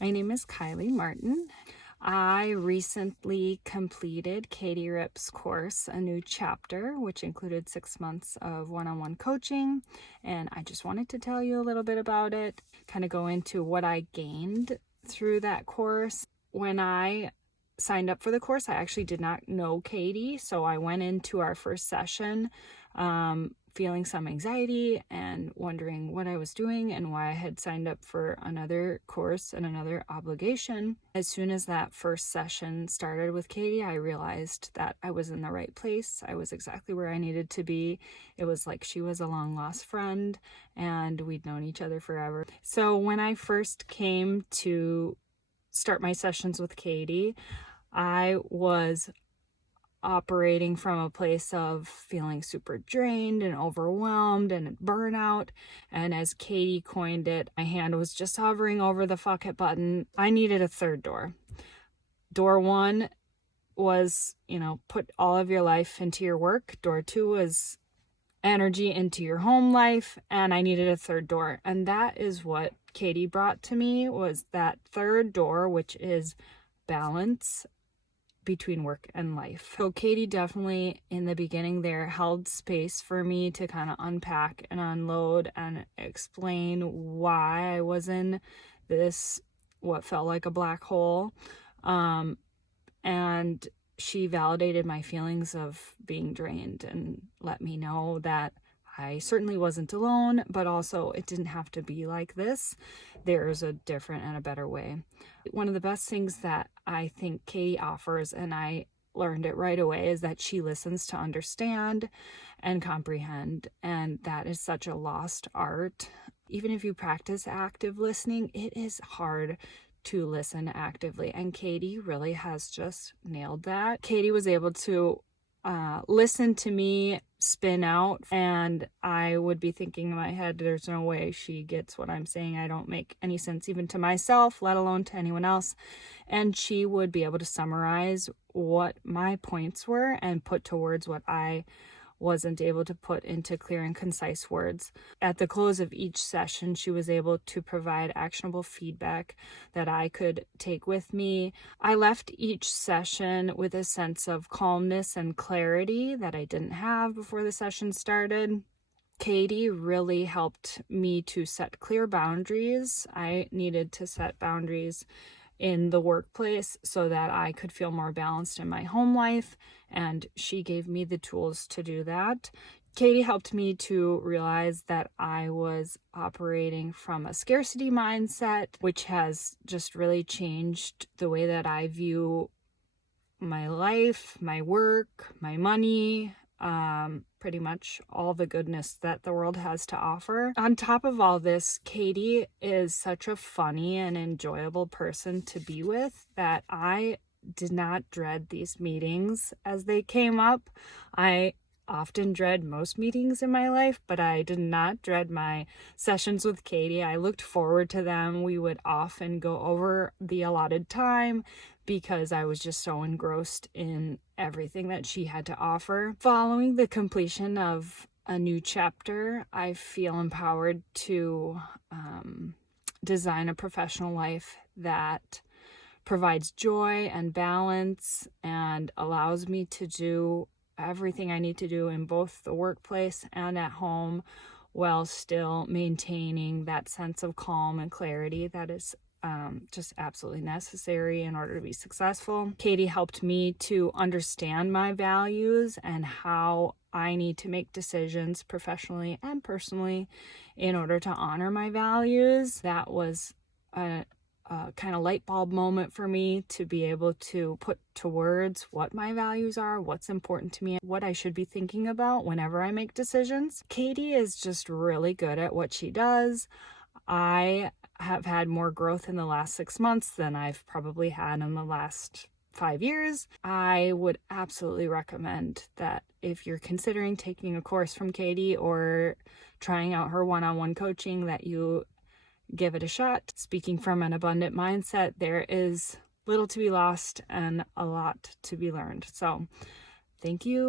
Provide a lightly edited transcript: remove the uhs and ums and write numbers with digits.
My name is Kailee Marten. I recently completed Katie Ripp's course, A New Chapter, which included 6 months of one-on-one coaching. And I just wanted to tell you a little bit about it, kind of go into what I gained through that course. When I signed up for the course, I actually did not know Katie. So I went into our first session feeling some anxiety and wondering what I was doing and why I had signed up for another course and another obligation. As soon as that first session started with Katie, I realized that I was in the right place. I was exactly where I needed to be. It was like she was a long lost friend and we'd known each other forever. So when I first came to start my sessions with Katie, I was operating from a place of feeling super drained and overwhelmed and burnout. And as Katie coined it, my hand was just hovering over the fuck it button. I needed a third door. Door one was, put all of your life into your work. Door two was energy into your home life. And I needed a third door. And that is what Katie brought to me, was that third door, which is balance between work and life. So Katie definitely in the beginning there held space for me to kind of unpack and unload and explain why I was in this, what felt like a black hole. And she validated my feelings of being drained and let me know that I certainly wasn't alone, but also it didn't have to be like this. There's a different and a better way. One of the best things that I think Katie offers, and I learned it right away, is that she listens to understand and comprehend. And that is such a lost art. Even if you practice active listening, it is hard to listen actively. And Katie really has just nailed that. Katie was able to listen to me spin out, and I would be thinking in my head, there's no way she gets what I'm saying. I don't make any sense even to myself, let alone to anyone else. And she would be able to summarize what my points were and put to words what I wasn't able to put into clear and concise words. At the close of each session, she was able to provide actionable feedback that I could take with me. I left each session with a sense of calmness and clarity that I didn't have before the session started. Katie really helped me to set clear boundaries. I needed to set boundaries in the workplace so that I could feel more balanced in my home life, and she gave me the tools to do that. Katie helped me to realize that I was operating from a scarcity mindset, which has just really changed the way that I view my life, my work, my money, pretty much all the goodness that the world has to offer. On top of all this, Katie is such a funny and enjoyable person to be with that I did not dread these meetings as they came up. I often dread most meetings in my life, but I did not dread my sessions with Katie. I looked forward to them. We would often go over the allotted time because I was just so engrossed in everything that she had to offer. Following the completion of A New Chapter, I feel empowered to design a professional life that provides joy and balance and allows me to do everything I need to do in both the workplace and at home while still maintaining that sense of calm and clarity that is just absolutely necessary in order to be successful. Katie helped me to understand my values and how I need to make decisions professionally and personally in order to honor my values. That was a kind of light bulb moment for me to be able to put to words what my values are, what's important to me, what I should be thinking about whenever I make decisions. Katie is just really good at what she does. I have had more growth in the last 6 months than I've probably had in the last 5 years. I would absolutely recommend that if you're considering taking a course from Katie or trying out her one-on-one coaching, that you give it a shot. Speaking from an abundant mindset, there is little to be lost and a lot to be learned. So thank you.